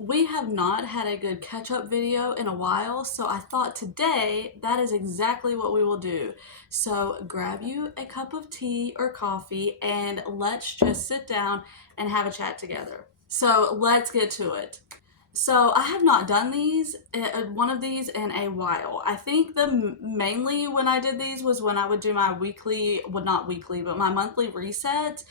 We have not had a good catch-up video in a while, so I thought today that is exactly what we will do. So grab you a cup of tea or coffee and let's just sit down and have a chat together. So let's get to it. So I have not done one of these in a while. I think mainly when I did these was when I would do my weekly, well not weekly, but my monthly reset.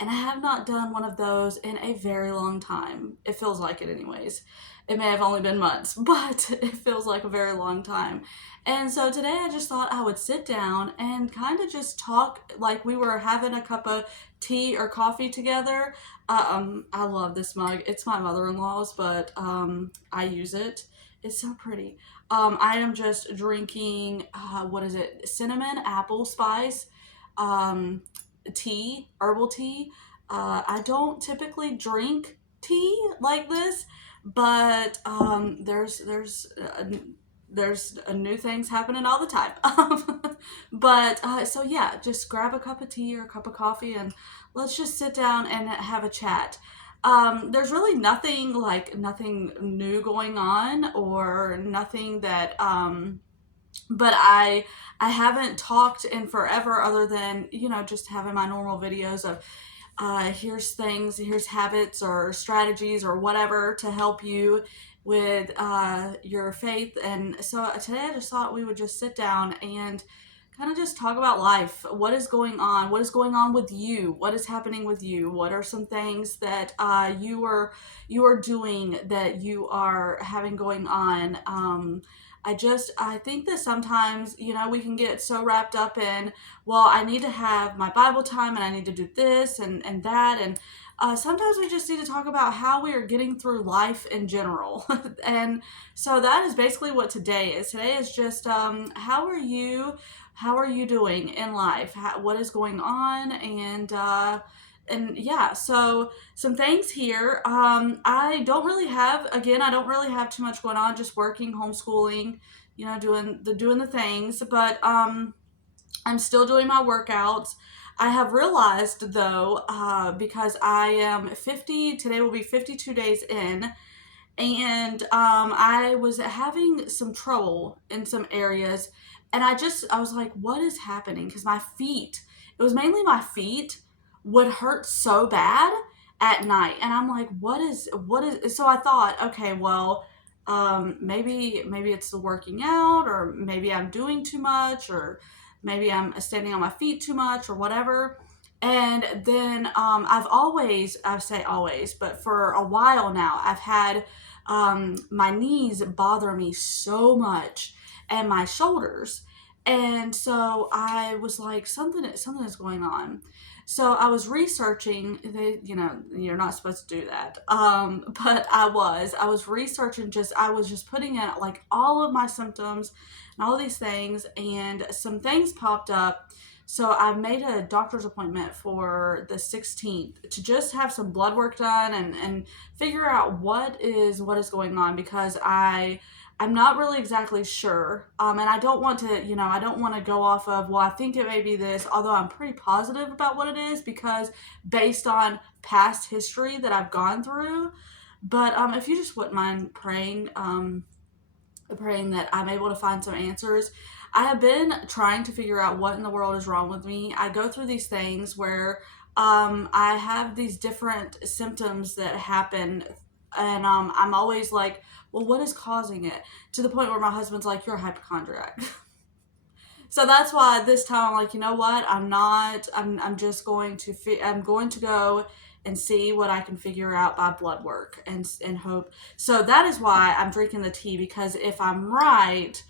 And I have not done one of those in a very long time. It feels like it anyways. It may have only been months, but it feels like a very long time. And so today I just thought I would sit down and kind of just talk like we were having a cup of tea or coffee together. I love this mug. It's my mother-in-law's, but I use it. It's so pretty. I am just drinking, what is it? Cinnamon apple spice tea, herbal tea. I don't typically drink tea like this, but there's new things happening all the time. So yeah, just grab a cup of tea or a cup of coffee and let's just sit down and have a chat. There's really nothing new going on or nothing that but I haven't talked in forever other than, just having my normal videos of here's habits or strategies or whatever to help you with your faith. And so today I just thought we would just sit down and kind of just talk about life. What is going on? What is going on with you? What is happening with you? What are some things that you are doing that you are having going on? I think that sometimes, we can get so wrapped up in, well, I need to have my Bible time and I need to do this and that. And sometimes we just need to talk about how we are getting through life in general. And so that is basically what today is. Today is just how are you doing in life? What is going on? And yeah, so some things here. I don't really have too much going on, just working, homeschooling, doing the things, but I'm still doing my workouts. I have realized though, because I am 50, today will be 52 days in, and I was having some trouble in some areas, and I was like, what is happening? Because it was mainly my feet, would hurt so bad at night, and I'm like, what is? So I thought, okay, well, maybe it's the working out, or maybe I'm doing too much, or maybe I'm standing on my feet too much, or whatever. And then I say always, but for a while now, I've had my knees bother me so much and my shoulders. And so I was like, something is going on. So I was researching, you're not supposed to do that. But I was researching, I was just putting in like all of my symptoms and all these things, and some things popped up. So I made a doctor's appointment for the 16th to just have some blood work done and figure out what is going on, because I'm not really exactly sure. And I don't want to, I don't want to go off of, well, I think it may be this, although I'm pretty positive about what it is, because based on past history that I've gone through. But if you just wouldn't mind praying that I'm able to find some answers. I have been trying to figure out what in the world is wrong with me. I go through these things where I have these different symptoms that happen, and I'm always like, well, what is causing it? To the point where my husband's like, you're a hypochondriac. So that's why this time I'm like, you know what? I'm not. I'm just going to. I'm going to go and see what I can figure out by blood work and hope. So that is why I'm drinking the tea, because if I'm right,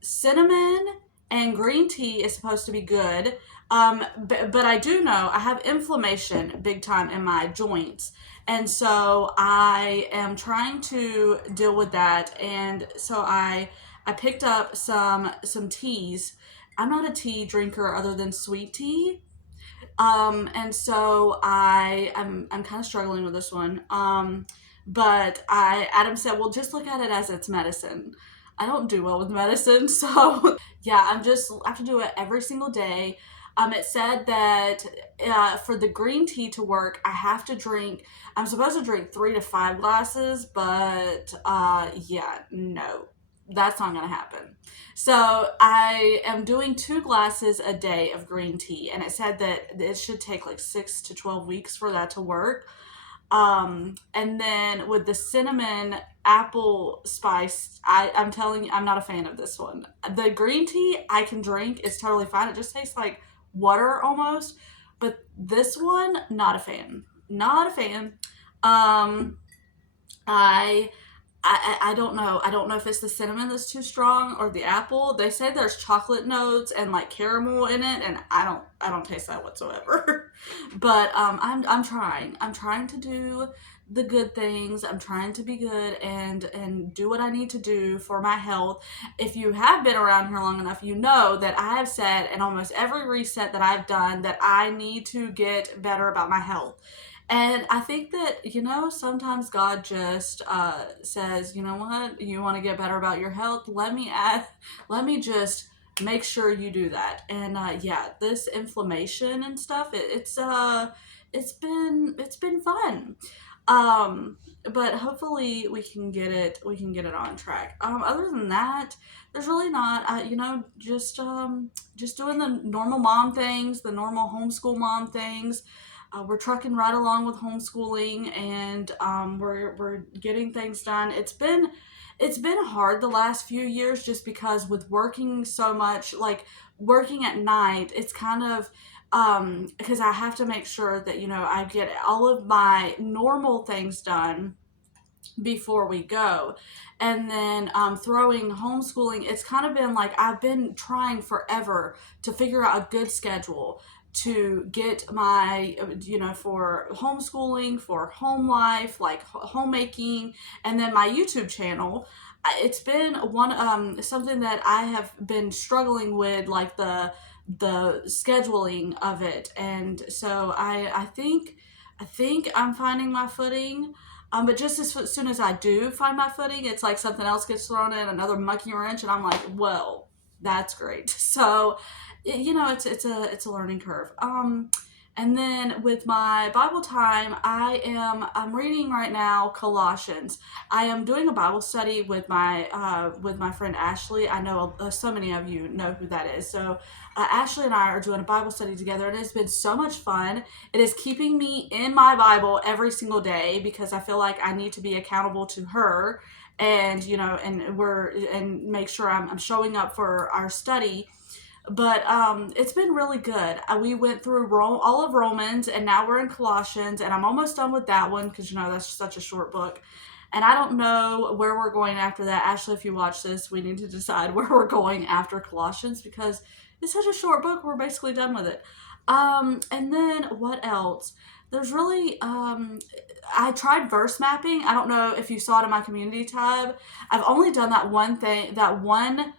cinnamon and green tea is supposed to be good. But I do know I have inflammation big time in my joints. And so I am trying to deal with that. And so I picked up some teas. I'm not a tea drinker other than sweet tea. And so I'm kind of struggling with this one. But Adam said, well, just look at it as it's medicine. I don't do well with medicine, so yeah, I have to do it every single day. It said that for the green tea to work, I'm supposed to drink 3 to 5 glasses, but yeah, no, that's not going to happen. So I am doing 2 glasses a day of green tea, and it said that it should take like 6 to 12 weeks for that to work. And then with the cinnamon apple spice, I'm telling you, I'm not a fan of this one. The green tea I can drink, it's totally fine. It just tastes like water almost. But this one, not a fan. Not a fan. Um, I I don't know. I don't know if it's the cinnamon that's too strong or the apple. They say there's chocolate notes and like caramel in it, and I don't taste that whatsoever. But I'm trying. I'm trying to do the good things. I'm trying to be good and do what I need to do for my health. If you have been around here long enough, you know that I have said in almost every reset that I've done that I need to get better about my health. And I think that, sometimes God just says, you know what, you want to get better about your health? Let me just make sure you do that. And yeah, this inflammation and stuff, it's been fun. Um, but hopefully we can get it on track. Other than that, there's really not, just doing the normal mom things, the normal homeschool mom things. We're trucking right along with homeschooling, and we're getting things done. It's been hard the last few years just because with working so much, like working at night, it's kind of because I have to make sure that I get all of my normal things done before we go. And then throwing homeschooling, it's kind of been like I've been trying forever to figure out a good schedule to get my, for homeschooling, for home life, like homemaking, and then my YouTube channel. It's been something that I have been struggling with, like the scheduling of it. And so I think I'm finding my footing. But just as soon as I do find my footing, it's like something else gets thrown in, another monkey wrench, and I'm like, well, that's great. So, it's a learning curve. And then with my Bible time, I'm reading right now Colossians. I am doing a Bible study with my friend Ashley. I know so many of you know who that is. So Ashley and I are doing a Bible study together, and it's been so much fun. It is keeping me in my Bible every single day because I feel like I need to be accountable to her, and and make sure I'm showing up for our study. But it's been really good. We went through all of Romans, and now we're in Colossians, and I'm almost done with that one because that's such a short book. And I don't know where we're going after that. Ashley, if you watch this, we need to decide where we're going after Colossians because it's such a short book. We're basically done with it. And then what else? There's really, I tried verse mapping. I don't know if you saw it in my community tab. I've only done that one thing, that one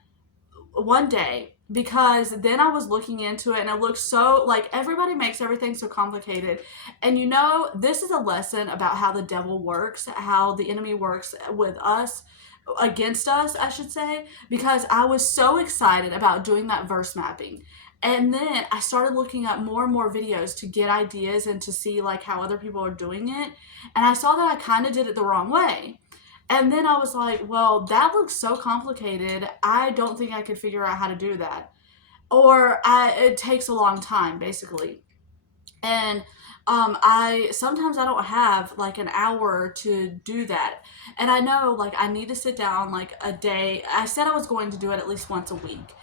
day, because then I was looking into it and it looked so like everybody makes everything so complicated. And this is a lesson about how the devil works, how the enemy works with us, against us, I should say, because I was so excited about doing that verse mapping. And then I started looking up more and more videos to get ideas and to see like how other people are doing it. And I saw that I kind of did it the wrong way. And then I was like, well, that looks so complicated. I don't think I could figure out how to do that. It takes a long time, basically. And I don't have like an hour to do that. And I know like I need to sit down like a day. I said I was going to do it at least once a week.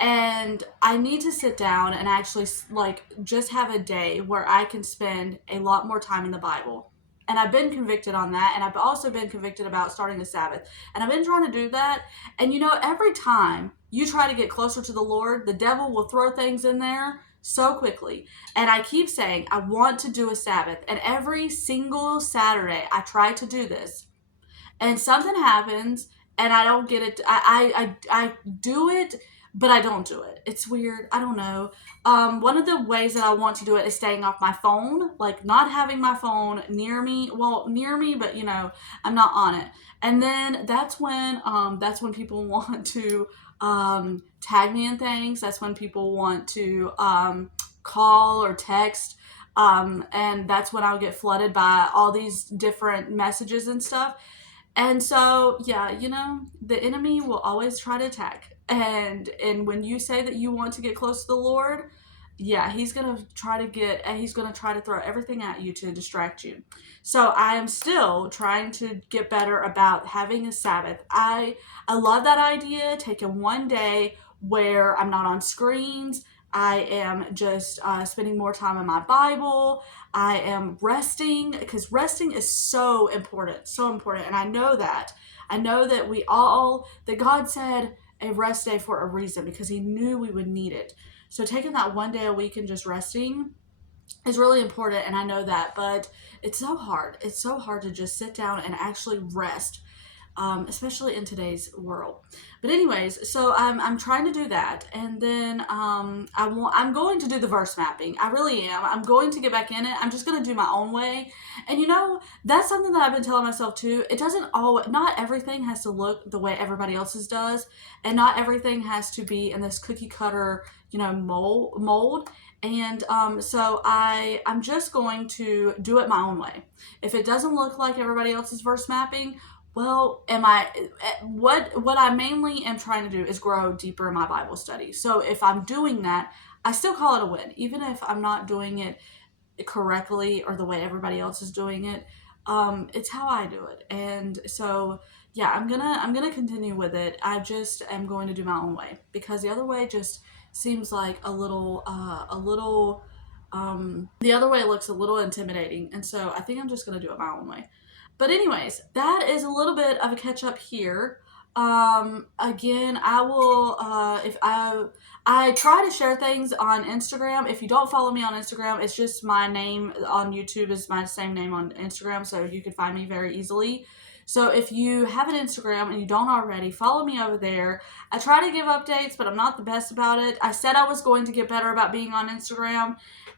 And I need to sit down and actually like just have a day where I can spend a lot more time in the Bible. And I've been convicted on that. And I've also been convicted about starting the Sabbath. And I've been trying to do that. And every time you try to get closer to the Lord, the devil will throw things in there so quickly. And I keep saying, I want to do a Sabbath. And every single Saturday, I try to do this. And something happens and I don't get it. I do it, but I don't do it. It's weird. I don't know. One of the ways that I want to do it is staying off my phone, like not having my phone near me. Well, near me, but I'm not on it. And then that's when people want to tag me in things. That's when people want to call or text. And that's when I'll get flooded by all these different messages and stuff. And so, yeah, the enemy will always try to attack. And when you say that you want to get close to the Lord, yeah, he's going to try to throw everything at you to distract you. So I am still trying to get better about having a Sabbath. I love that idea, taking one day where I'm not on screens. I am just spending more time in my Bible. I am resting, because resting is so important, so important. And I know that. I know that that God said a rest day for a reason, because He knew we would need it. So taking that one day a week and just resting is really important, and I know that. But it's so hard. It's so hard to just sit down and actually rest, especially in today's world. But anyways, so I'm trying to do that, and then I'm going to do the verse mapping. I really am. I'm going to get back in it. I'm just going to do my own way, and that's something that I've been telling myself too. It doesn't always. Not everything has to look the way everybody else's does, and not everything has to be in this cookie cutter mold. And so I'm just going to do it my own way. If it doesn't look like everybody else's verse mapping, well, what I mainly am trying to do is grow deeper in my Bible study. So if I'm doing that, I still call it a win, even if I'm not doing it correctly or the way everybody else is doing it. It's how I do it. And so yeah, I'm gonna continue with it. I just am going to do my own way, because the other way just seems like the other way looks a little intimidating, and so I think I'm just gonna do it my own way. But anyways, that is a little bit of a catch up here. Again, I will if I try to share things on Instagram. If you don't follow me on Instagram, it's just my name on YouTube is my same name on Instagram, so you can find me very easily. So if you have an Instagram and you don't already, follow me over there. I try to give updates, but I'm not the best about it. I said I was going to get better about being on Instagram,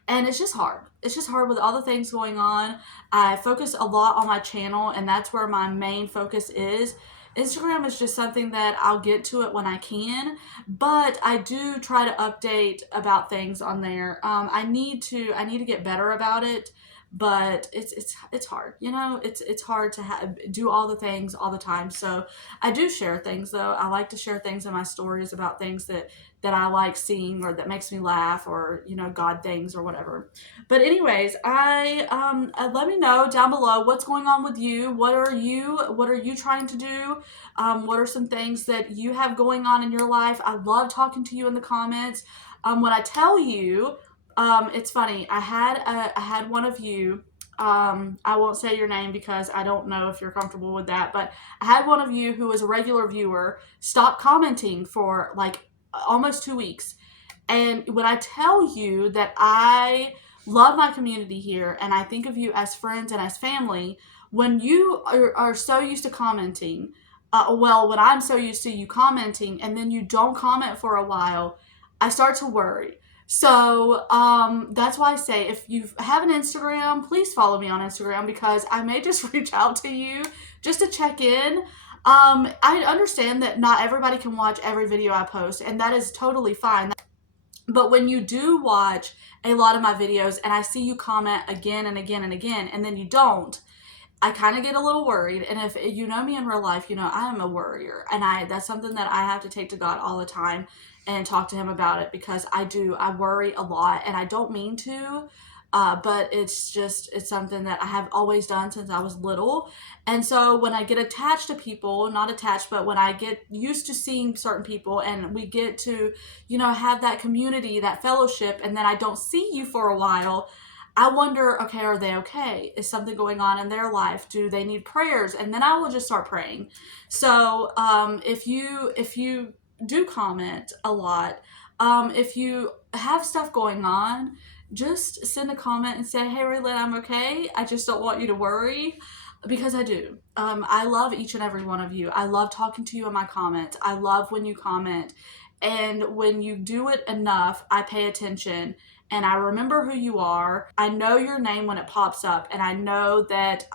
and it's just hard. It's just hard with all the things going on. I focus a lot on my channel, and that's where my main focus is. Instagram is just something that I'll get to it when I can, but I do try to update about things on there. I need to get better about it, but it's hard. It's hard to do all the things all the time. So I do share things, though. I like to share things in my stories about things that I like seeing, or that makes me laugh, or God things or whatever. But anyways, let me know down below what's going on with you. What are you trying to do? What are some things that you have going on in your life? I love talking to you in the comments. When I tell you, it's funny. I had one of you. I won't say your name because I don't know if you're comfortable with that, but I had one of you who was a regular viewer stop commenting for like almost 2 weeks. And when I tell you that I love my community here and I think of you as friends and as family, when you are so used to commenting, when I'm so used to you commenting and then you don't comment for a while, I start to worry. So that's why I say, if you have an Instagram, please follow me on Instagram, because I may just reach out to you just to check in. I understand that not everybody can watch every video I post, and that is totally fine. But when you do watch a lot of my videos and I see you comment again and again and again, and then you don't, I kind of get a little worried. And if you know me in real life, I am a worrier, and that's something that I have to take to God all the time and talk to Him about it, because I worry a lot, and I don't mean to. But it's something that I have always done since I was little. And so when I get attached to people, not attached, but when I get used to seeing certain people and we get to, have that community, that fellowship, and then I don't see you for a while, I wonder, okay, are they okay? Is something going on in their life? Do they need prayers? And then I will just start praying. So if you do comment a lot, if you have stuff going on, just send a comment and say, hey, Raylynn, I'm okay. I just don't want you to worry, because I do. I love each and every one of you. I love talking to you in my comments. I love when you comment. And when you do it enough, I pay attention. and I remember who you are. I know your name when it pops up, and I know that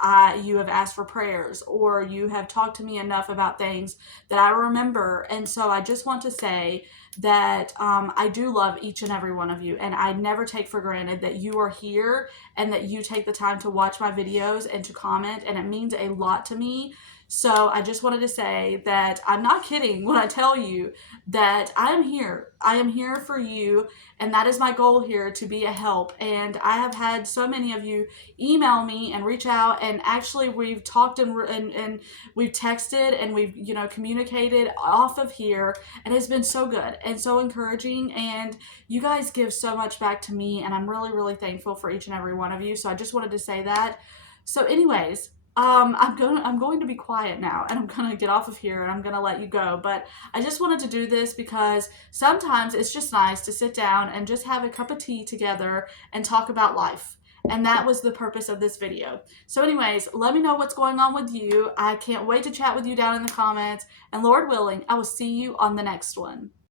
you have asked for prayers, or you have talked to me enough about things that I remember. And so I just want to say that I do love each and every one of you, and I never take for granted that you are here and that you take the time to watch my videos and to comment, and it means a lot to me. So I just wanted to say that I'm not kidding when I tell you that I am here. I am here for you, and that is my goal here, to be a help. And I have had so many of you email me and reach out, and actually we've talked and we've texted and we've communicated off of here, and it's been so good and so encouraging, and you guys give so much back to me, and I'm really, really thankful for each and every one of you. So I just wanted to say that. So anyways, I'm going to be quiet now, and I'm gonna get off of here, and I'm gonna let you go. But I just wanted to do this because sometimes it's just nice to sit down and just have a cup of tea together and talk about life. And that was the purpose of this video. So anyways, let me know what's going on with you. I can't wait to chat with you down in the comments. And Lord willing, I will see you on the next one.